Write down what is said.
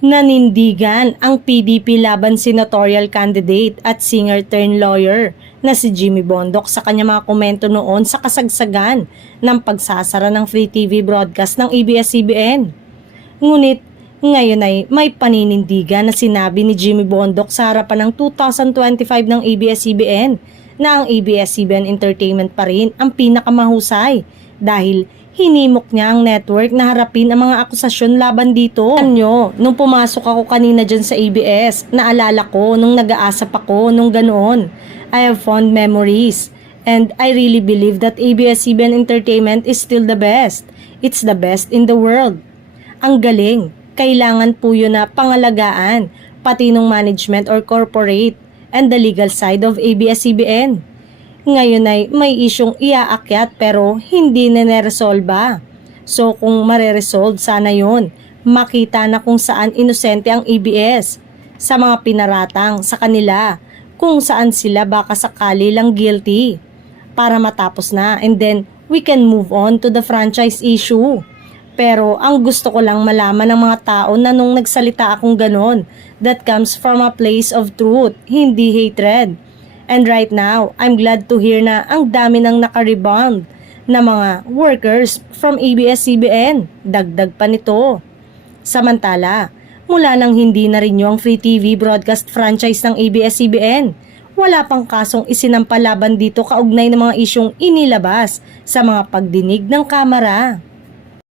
Nanindigan ang PDP laban senatorial candidate at singer-turned-lawyer na si Jimmy Bondoc sa kanyang mga komento noon sa kasagsagan ng pagsasara ng free TV broadcast ng ABS-CBN. Ngunit ngayon ay may paninindigan na sinabi ni Jimmy Bondoc sa harapan ng 2025 ng ABS-CBN na ang ABS-CBN Entertainment pa rin ang pinakamahusay dahil hinimok niya ang network na harapin ang mga akusasyon laban dito. Nung pumasok ako kanina dyan sa ABS, naalala ko nung nag-aasap ako nung ganoon. I have fond memories and I really believe that ABS-CBN Entertainment is still the best. It's the best in the world. Ang galing, kailangan po yun na pangalagaan, pati nung management or corporate and the legal side of ABS-CBN. Ngayon ay may isyong iaakyat pero hindi na neresolba. So kung mareresolve sana yun, makita na kung saan inosente ang ABS sa mga pinaratang sa kanila, kung saan sila baka sakali lang guilty para matapos na and then we can move on to the franchise issue. Pero ang gusto ko lang malaman ng mga tao na nung nagsalita akong ganon, that comes from a place of truth, hindi hatred. And right now, I'm glad to hear na ang dami nang nakarebound na mga workers from ABS-CBN. Dagdag pa nito. Samantala, mula nang hindi na-renew ang free TV broadcast franchise ng ABS-CBN, wala pang kasong isinampalaban dito kaugnay ng mga isyong inilabas sa mga pagdinig ng kamera.